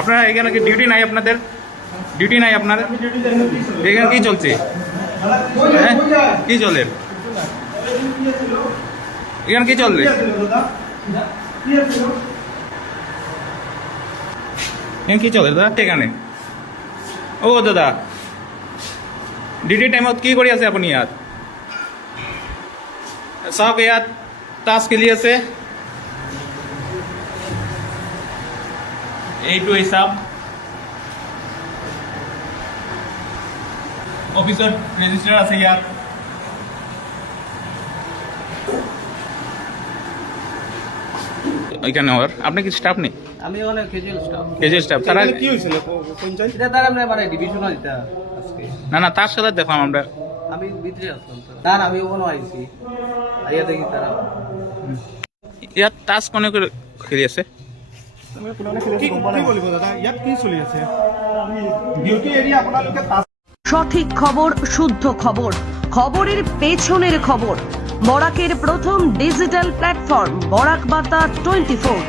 আপনারা এখানে কি ডিউটি নাই আপনাদের? ডিউটি নাই আপনার? এখানে কি চলছে? হ্যাঁ? কি চলে? এখানে কি চলবে? এখানে কি চলে দাদা? এখানে ও দাদা। ডিউটি টাইমত কি কৰি আছে আপুনি ইয়াত? চাওক ইয়াত তাছ খেলি আছে। এইটো হিচাপ। অফিচত ৰেজিষ্টাৰ আছে ইয়াত। এখানে ওর আপনি কি স্টাফ নেই আমি ওখানে ক্যাজুয়াল স্টাফ কেজি স্টাফ তারা কি হয়েছিল পঞ্চায়েত? এটা তার আমরা মানে ডিভিশনাল আজকে না না তার সাথে দেখলাম আমরা। আমি ভিতরে আসলাম না না, আমি ওখানে আইছি। আইয়া দেখি তারা। ইয়াত তাছ কোনে কৰি খেলি আছে। সঠিক খবর শুদ্ধ খবর খবরের পেছনের খবর। বরাকের প্রথম ডিজিটাল প্ল্যাটফর্ম বরাক বার্তা টোয়েন্টি ফোর